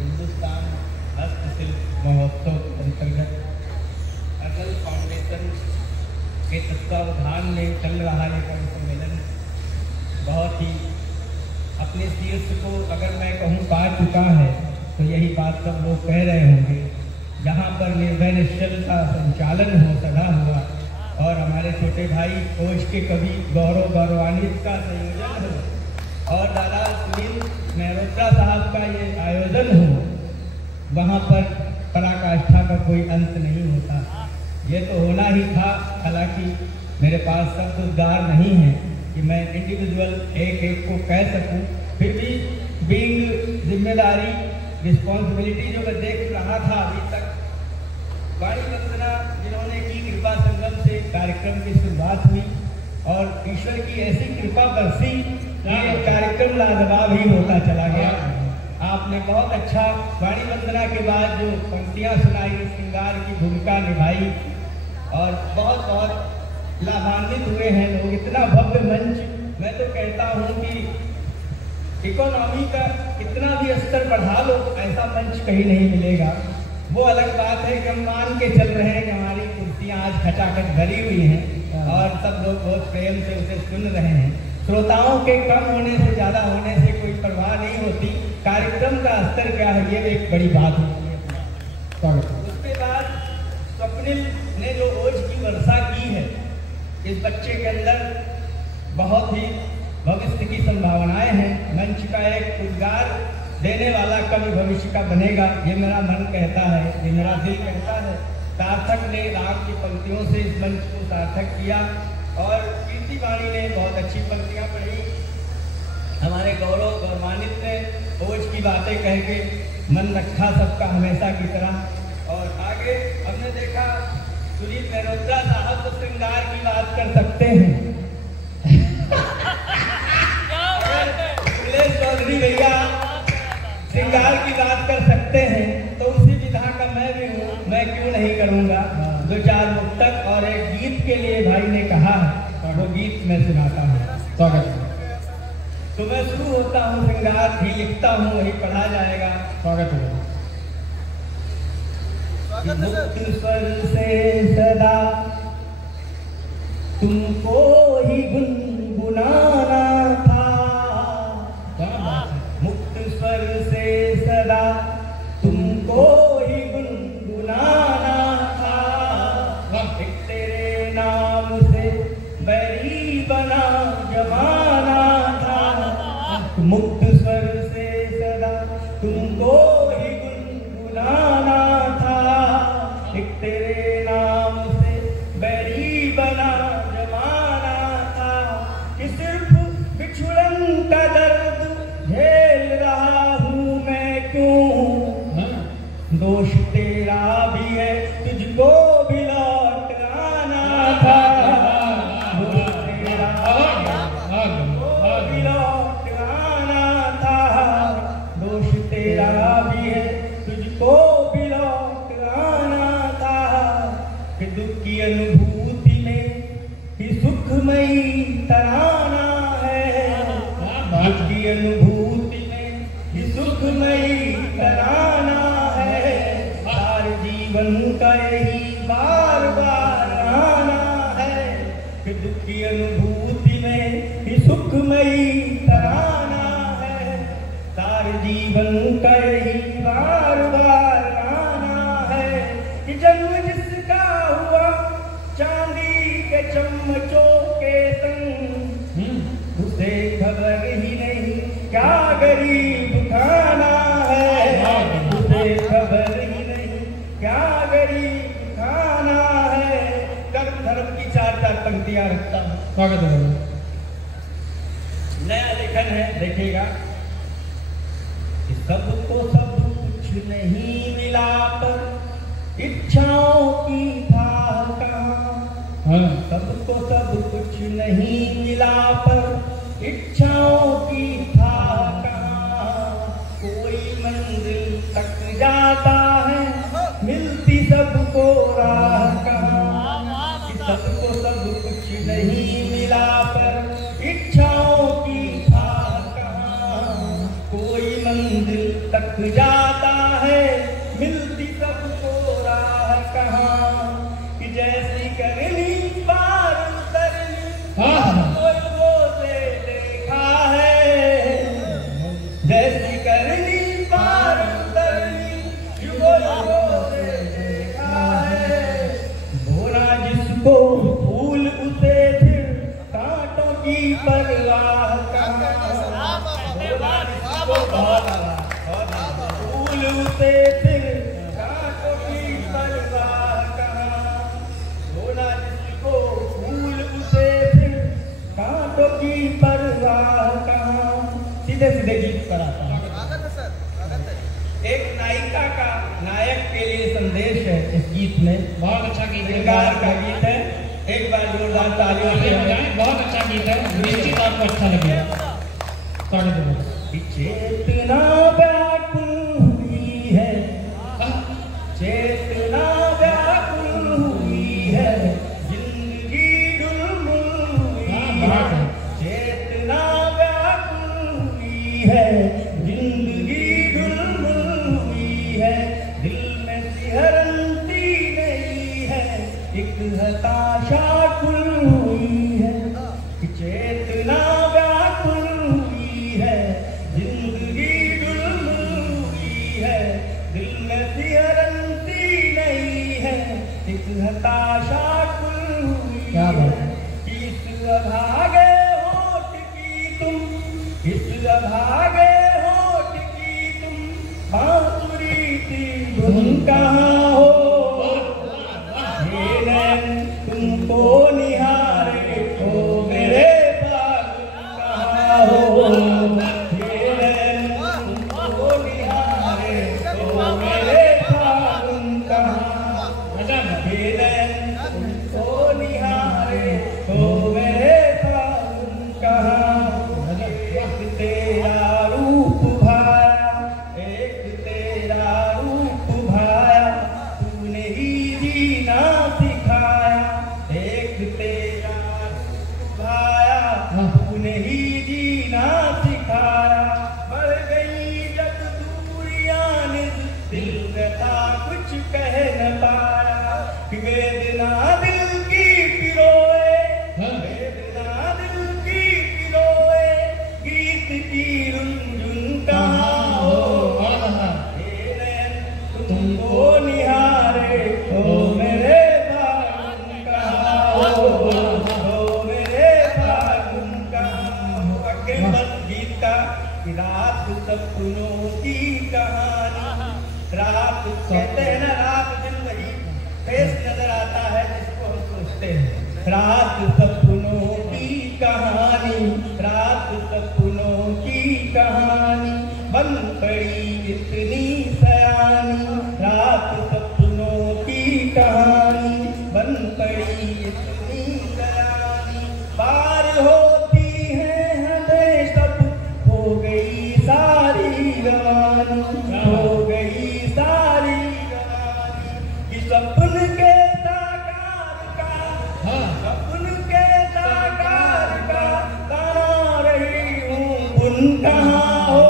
हिंदुस्तान हस्तशिल्प महोत्सव अंतर्गत अटल फाउंडेशन के तत्वावधान में चल रहा ये कवि सम्मेलन बहुत ही अपने शीर्ष को अगर मैं कहूँ पा चुका है तो यही बात सब लोग कह रहे होंगे। जहाँ पर निर्भय निश्चल का संचालन हो सदा हुआ और हमारे छोटे भाई कोच के कवि गौरव गौरवान्वित का संयोजन हो और दादा सुनील मेहरोत्रा साहब का ये आयोजन हो, वहाँ पर पराकाष्ठा का कोई अंत नहीं होता। ये तो होना ही था। हालांकि मेरे पास शब्द उद्गार नहीं है कि मैं इंडिविजुअल एक एक को कह सकूं, फिर भी बीइंग जिम्मेदारी रिस्पॉन्सिबिलिटी जो मैं देख रहा था अभी तक, वाणी वंदना जिन्होंने की कृपा संगम से कार्यक्रम की शुरुआत हुई और ईश्वर की ऐसी कृपा बरसी ये कार्यक्रम लाजवाब ही होता चला गया। आपने बहुत अच्छा वाणी वंदना के बाद जो पंक्तियाँ सुनाई, श्रृंगार की भूमिका निभाई और बहुत बहुत लाभान्वित हुए हैं लोग। इतना भव्य मंच, मैं तो कहता हूँ कि इकोनॉमी का कितना भी स्तर बढ़ा लो ऐसा मंच कहीं नहीं मिलेगा। वो अलग बात है कि हम मान के चल रहे हैं कि हमारी कुर्सियाँ आज खचाखच भरी हुई हैं और सब लोग बहुत प्रेम से उसे सुन रहे हैं। श्रोताओं के कम होने से ज़्यादा होने से कोई परवाह नहीं होती, कार्यक्रम का स्तर क्या है ये एक बड़ी बात होती है। उसके बाद स्वप्निल ने जो ओज की वर्षा की है, इस बच्चे के अंदर बहुत ही भविष्य की संभावनाएं हैं। मंच का एक उद्गार देने वाला कवि भविष्य का बनेगा, ये मेरा मन कहता है, ये मेरा दिल कहता है। सार्थक ने राम की पंक्तियों से इस मंच को सार्थक किया और कीर्ति वाणी ने बहुत अच्छी पंक्तियां पढ़ी। हमारे गौरव गौरवान्वित ने ओज की बातें कह के मन रखा सबका हमेशा की तरह। और आगे हमने देखा सुनील मेहरोत्रा साहब तो श्रृंगार की बात कर सकते हैं। चौधरी भैया श्रृंगार की बात कर सकते हैं तो उसी विधा का मैं भी हूँ, मैं क्यों नहीं करूँगा। दो चार मुक्तक और एक गीत के लिए भाई ने कहा है, वो गीत मैं सुनाता हूँ। स्वागत है। तो मैं शुरू होता हूँ, श्रृंगार भी लिखता हूँ, वही पढ़ा जाएगा। स्वागत है। मुक्त स्वर से सदा तुमको ही गुनगुनाना था, मुक्त स्वर से सदा तुमको ही गुनगुनाना था। एक तेरे नाम से बैरी बना जमाना था, मुक्त स्वर से सदा तुमको ही गुनगुनाना था। एक तेरे नाम से बैरी बना जमाना था कि सिर्फ बिछुड़न का दर्द झेल रहा हूँ मैं क्यों। दोष तेरा भी है, तुझको भी लौट आना था, दोष तेरा तुझको भी लौट आना था, दोष तेरा भी है, तुझको भी लौट आना था। कि दुख की अनुभूति में ही सुखमयी तराना है, दुख की अनुभूति में ही सुखमयी तराना है। सारे जीवन का यही बार बार आना है कि दुख की अनुभूति में ही सुखमयी तराना है। सारे जीवन का यही बार बार आना है कि जन्म जिसका हुआ चांदी के चम्मचों के संग, उसे खबर ही नहीं क्या गरीब खाना है, उसे खबर ही नहीं क्या गरीब खाना है। कर्म धर्म की चार चार पंक्तियां रखता हूँ। स्वागत है। नया लेखन है, देखिएगा। सबको सब कुछ नहीं मिला पर इच्छाओं की था कहाँ, सबको सब कुछ नहीं मिला पर इच्छाओं की था कहाँ। कोई मंजिल तक जाता है, मिलती सबको राह कहाँ। कि सबको सब कुछ नहीं मिला पर इच्छाओं की था कहाँ। कोई मंजिल तक जाता है, मिलती सबको राह कहाँ, कि जैसी करनी पार उतरनी वो से देखा है, जैसी करनी पार उतरनी वो से देखा है। भोरा जिसको फूल उसे फिर कांटों की परवाह कहाँ, फूल उसे फिर कांटों की परवाह कहाँ, भोला जिसको फूल उसे फिर कांटों की परवाह कहाँ। सीधे सीधे गीत पर आता है। एक नायिका का नायक के लिए संदेश है इस गीत में। बहुत अच्छा गीत है, का गीत है। एक बार जोरदार तालियों से बजाएं। बहुत अच्छा गीत है, निश्चित आपको अच्छा लगेगा। चेतना व्याकुल हुई है, चेतना व्याकुल हुई है, जिंदगी डुलमुल हुई है, चेतना व्याकुल हुई है, जिंदगी डुलमुल हुई है, दिल में सिहरती नहीं है, एक हताशा खुल हुई है, चेतना व्याकुल हुई है, जिंदगी डुलमुल हुई है, दिल में सिहरती नहीं है, एक हताशा खुल हुई है। इस अभागे होठ की तुम, इस अभागे होठ की तुम, बांसुरी की धुन कहाँ हो, ये नैन तुमको निहारे हो, मेरे फागुन कहाँ हो, ये नैन तुमको निहारे हो, मेरे फागुन कहाँ, ये नैन तुमको निहारे हो, मेरे फागुन कहाँ। एक तेरा रूप भाया, एक तेरा रूप भाया, तूने ही जीना सिखाया, एक तेरा रूप भाया, तूने ही जीना सिखाया, बढ़ गई जब दूरियां निज, दिल था कुछ कह न पाया, वेदना दिल की पिरोए, वेदना दिल की पिरोए, गीत की रुंझुन कहाँ हो, ये नैन तुमको निहारे हो, मेरे फागुन कहाँ हो, मेरे फागुन कहाँ हो। अगे बस गीत का कि रात सपनों की कहानी, रात कहते हैं ना, रात जिंदगी फेस नजर आता है जिसको हम सोचते हैं, रात सपनों की कहानी, रात सपनों की कहानी, बन पड़ी इतनी सयानी, रात सपनों की कहानी, बन पड़ी इतनी सयानी, पार होती है हमें सब, हो गई सारी रवानी, हो गई सारी रवानी, कि सपन के साकार का, सपन के साकार का, ताना रही हूँ बुन कहाँ हो,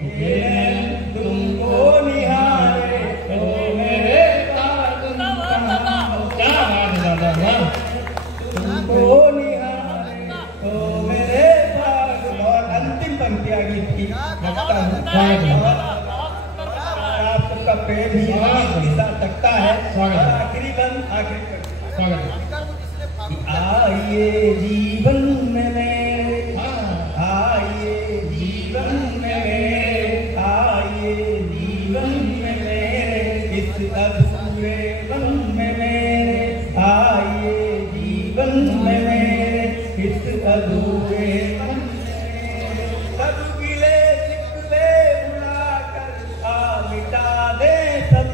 ये नैन तुमको निहारे हो, मेरे फागुन कहाँ हो, तुमको निहारे हो, मेरे फागुन। और अंतिम पंक्ति आ गई थी, लगता है आप सबका पेड़ भी सकता है। आखिरी बंद, आखिरी आइए जीवन में मेरे, आइए जीवन में मेरे, आइए जीवन में मेरे, इस अधूरे वन में मेरे, आइए जीवन में मेरे, इस अधूरे वन में, सब गिले शिकवे भुला कर, आ मिटा दे सब